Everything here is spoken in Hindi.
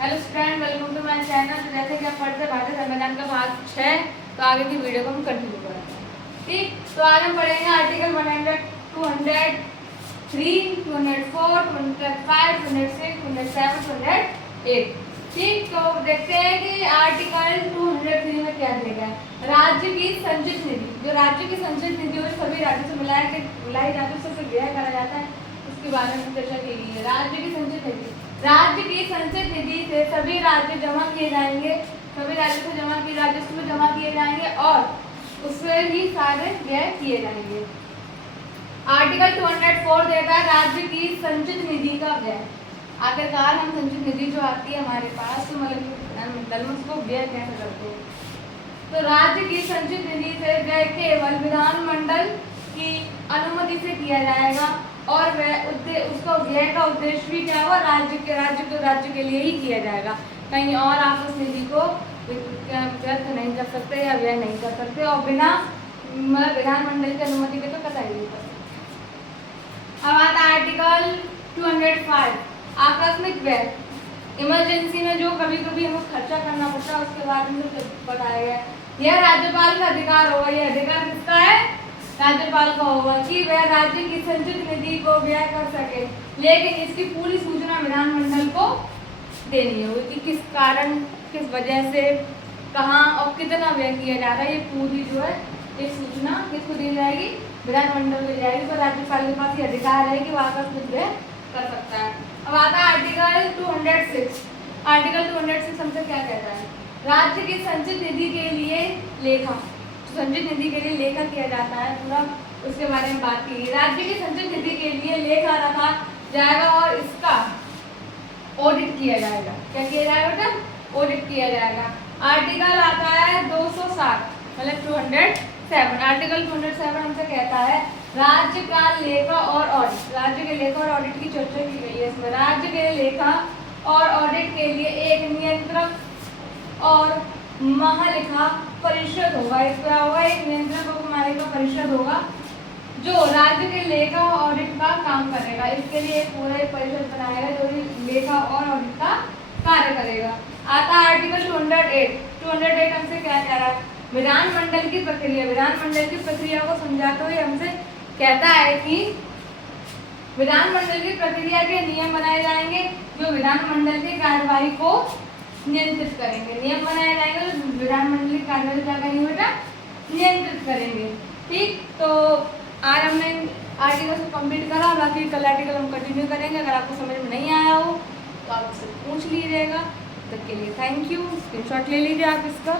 Hello student, welcome to my channel. तो जैसे कि आप पढ़ते भारतीय संविधान का भाग 6, तो आगे की वीडियो को हम कंटिन्यू करते हैं। ठीक, तो आज हम पढ़ेंगे आर्टिकल 100, 203, 204, 205, 206, 207, 208। ठीक, तो देखते हैं कि आर्टिकल 203 में क्या दिया गया है। राज्य की संचित निधि, जो राज्य की संचित निधि और सभी राज्यों से मिलाई राजस्व से व्यय करा जाता है, उसके बारे में चर्चा की गई है। राज्य की संचित निधि, राज्य की संचित निधि से सभी राज्य जमा किए जाएंगे, सभी राज्यों से जमा किए राजस्व में जमा किए जाएंगे और उससे ही सारे व्यय किए जाएंगे। आर्टिकल 204 देता है राज्य की संचित निधि का व्यय। आखिरकार हम संचित निधि जो आती है हमारे पास, तो मतलब उसको व्यय कैसे करते हैं। तो राज्य की संचित निधि से व्यय केवल विधानमंडल की अनुमति से किया जाएगा और वह उसका व्यय का उद्देश्य भी क्या होगा, राज्य के लिए ही किया जाएगा। कहीं और आप उस निधि को व्यर्थ नहीं कर सकते या व्यय नहीं कर सकते और बिना विधानमंडल की अनुमति के तो कतई नहीं कर सकते। अब आता है आर्टिकल 205, आकस्मिक व्यय। इमरजेंसी में जो कभी कभी हमें खर्चा करना पड़ता है उसके बारे में बताया गया। यह राज्यपाल का अधिकार होगा। यह अधिकार किसका है? राज्यपाल का होगा कि वह राज्य की संचित निधि को व्यय कर सके, लेकिन इसकी पूरी सूचना विधानमंडल को देनी होगी कि किस कारण, किस वजह से, कहाँ और कितना व्यय किया जा रहा है। ये पूरी जो है ये सूचना किसको दी जाएगी? विधानमंडल को दी जाएगी। तो राज्यपाल के पास ये अधिकार है कि वह आकस्मिक व्यय कर सकता है। अब आता है आर्टिकल 206। आर्टिकल 206 हमसे क्या कहता है? राज्य की संचित निधि के लिए लेखा, संचित निधि के लिए लेखा किया जाता है, पूरा उसके बारे में बात की। राज्य की संचित निधि के लिए लेखा रखा जाएगा और इसका ऑडिट किया जाएगा। क्या किया जाएगा बेटा? ऑडिट किया जाएगा। आर्टिकल आता है 207 मतलब 207। आर्टिकल 207 हमसे कहता है राज्य का लेखा और ऑडिट। राज्य के लेखा और ऑडिट की चर्चा की गई है इसमें। राज्य के लेखा और ऑडिट के लिए एक नियंत्रक और महालेखा परिषद होगा। इस पर होगा एक नियंत्रक और महालेखा परिषद होगा जो राज्य के लेखा और ऑडिट का काम करेगा। इसके लिए पूरा एक परिषद बनाएगा जो लेखा और ऑडिट का कार्य करेगा। आता है आर्टिकल 208। 208 हमसे क्या कह रहा है? विधानमंडल की प्रक्रिया। विधानमंडल की प्रक्रिया को समझाते हुए हमसे कहता है कि विधानमंडल की प्रक्रिया के नियम बनाए जाएंगे जो विधानमंडल की कार्यवाही को नियंत्रित करेंगे। नियम बनाए जाएंगे तो विधानमंडल की कार्यवाही क्या करेंगे बेटा? नियंत्रित करेंगे। ठीक, तो आज हमने आर्टिकल को कंप्लीट करा, बाकी कल आर्टिकल हम कंटिन्यू करेंगे। अगर आपको समझ में नहीं आया हो तो आप इससे पूछ लीजिएगा। तब के लिए थैंक यू। स्क्रीनशॉट ले लीजिए आप इसका।